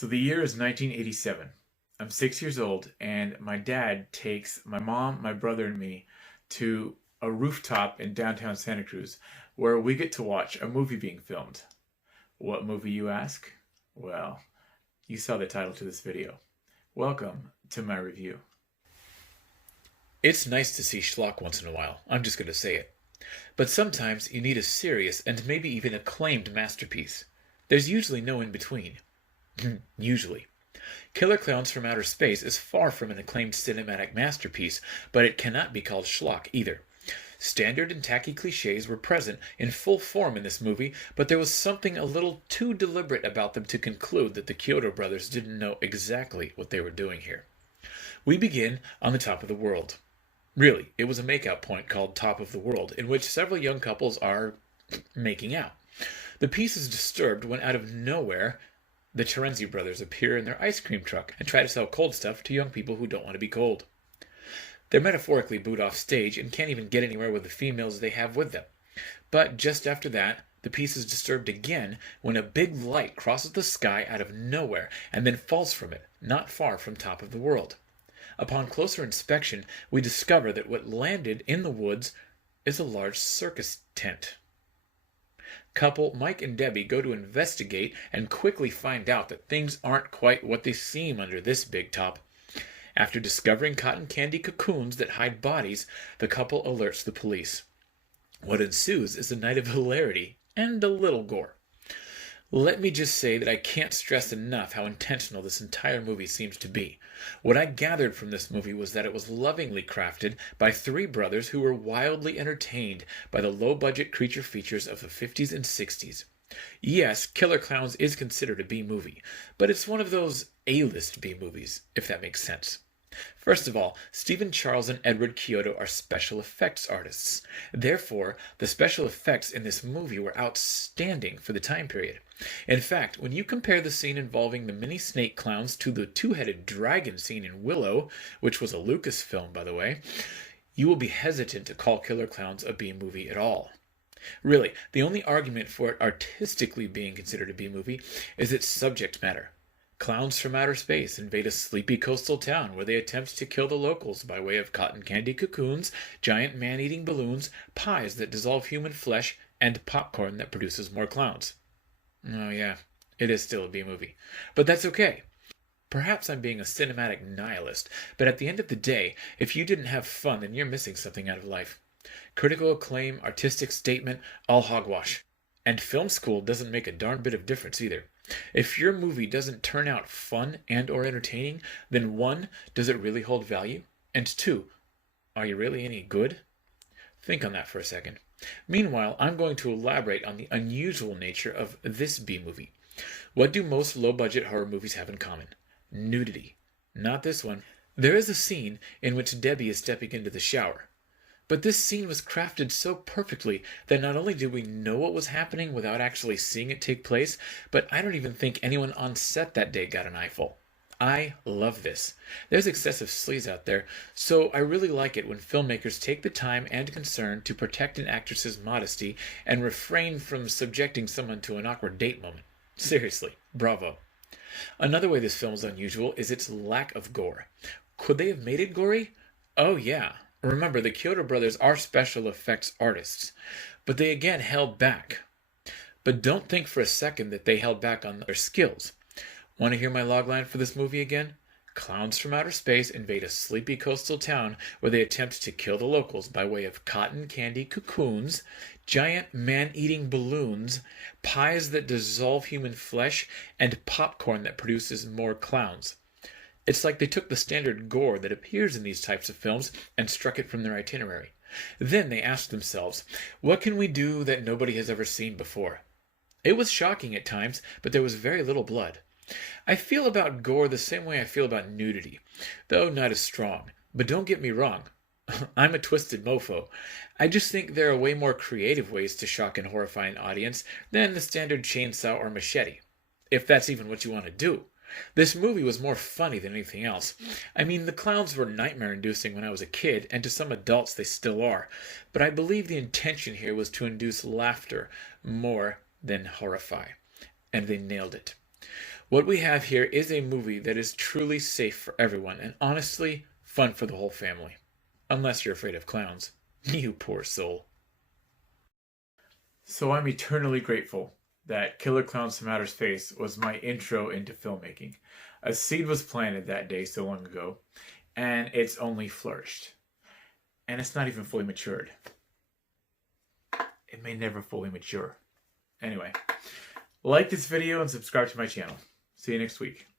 So the year is 1987. I'm 6 years old, and my dad takes my mom, my brother, and me to a rooftop in downtown Santa Cruz where we get to watch a movie being filmed. What movie, you ask? Well, you saw the title to this video. Welcome to my review. It's nice to see schlock once in a while, I'm just gonna say it. But sometimes you need a serious and maybe even acclaimed masterpiece. There's usually no in between. Usually. Killer Klowns from Outer Space is far from an acclaimed cinematic masterpiece, but it cannot be called schlock either. Standard and tacky cliches were present in full form in this movie, but there was something a little too deliberate about them to conclude that the Kyoto brothers didn't know exactly what they were doing here. We begin on the top of the world. Really, it was a makeout point called Top of the World, in which several young couples are making out. The piece is disturbed when out of nowhere, the Terenzi brothers appear in their ice cream truck and try to sell cold stuff to young people who don't want to be cold. They're metaphorically booed off stage and can't even get anywhere with the females they have with them. But just after that, the piece is disturbed again when a big light crosses the sky out of nowhere and then falls from it, not far from Top of the World. Upon closer inspection, we discover that what landed in the woods is a large circus tent. Couple Mike and Debbie go to investigate and quickly find out that things aren't quite what they seem under this big top. After discovering cotton candy cocoons that hide bodies, the couple alerts the police. What ensues is a night of hilarity and a little gore. Let me just say that I can't stress enough how intentional this entire movie seems to be. What I gathered from this movie was that it was lovingly crafted by three brothers who were wildly entertained by the low-budget creature features of the 50s and 60s. Yes, Killer Klowns is considered a B-movie, but it's one of those A-list B-movies, if that makes sense. First of all, Stephen Charles and Edward Kyoto are special effects artists. Therefore, the special effects in this movie were outstanding for the time period. In fact, when you compare the scene involving the mini snake clowns to the two-headed dragon scene in Willow, which was a Lucas film, by the way, you will be hesitant to call Killer Klowns a B-movie at all. Really, the only argument for it artistically being considered a B-movie is its subject matter. Clowns from outer space invade a sleepy coastal town where they attempt to kill the locals by way of cotton candy cocoons, giant man-eating balloons, pies that dissolve human flesh, and popcorn that produces more clowns. Oh yeah, it is still a B-movie. But that's okay. Perhaps I'm being a cinematic nihilist, but at the end of the day, if you didn't have fun, then you're missing something out of life. Critical acclaim, artistic statement, all hogwash. And film school doesn't make a darn bit of difference either. If your movie doesn't turn out fun and or entertaining, then one, does it really hold value? And two, are you really any good? Think on that for a second. Meanwhile, I'm going to elaborate on the unusual nature of this B-movie. What do most low-budget horror movies have in common? Nudity. Not this one. There is a scene in which Debbie is stepping into the shower. But this scene was crafted so perfectly that not only did we know what was happening without actually seeing it take place, but I don't even think anyone on set that day got an eyeful. I love this. There's excessive sleaze out there, so I really like it when filmmakers take the time and concern to protect an actress's modesty and refrain from subjecting someone to an awkward date moment. Seriously, bravo. Another way this film is unusual is its lack of gore. Could they have made it gory? Oh yeah. Remember, the Kyoto brothers are special effects artists, but they again held back. But don't think for a second that they held back on their skills. Want to hear my logline for this movie again? Clowns from outer space invade a sleepy coastal town where they attempt to kill the locals by way of cotton candy cocoons, giant man-eating balloons, pies that dissolve human flesh, and popcorn that produces more clowns. It's like they took the standard gore that appears in these types of films and struck it from their itinerary. Then they asked themselves, what can we do that nobody has ever seen before? It was shocking at times, but there was very little blood. I feel about gore the same way I feel about nudity, though not as strong. But don't get me wrong. I'm a twisted mofo. I just think there are way more creative ways to shock and horrify an audience than the standard chainsaw or machete. If that's even what you want to do. This movie was more funny than anything else. I mean, the clowns were nightmare-inducing when I was a kid, and to some adults they still are. But I believe the intention here was to induce laughter more than horrify. And they nailed it. What we have here is a movie that is truly safe for everyone and honestly fun for the whole family. Unless you're afraid of clowns. You poor soul. So I'm eternally grateful that Killer Clowns from Outer Space was my intro into filmmaking. A seed was planted that day so long ago, and it's only flourished. And it's not even fully matured. It may never fully mature. Anyway, like this video and subscribe to my channel. See you next week.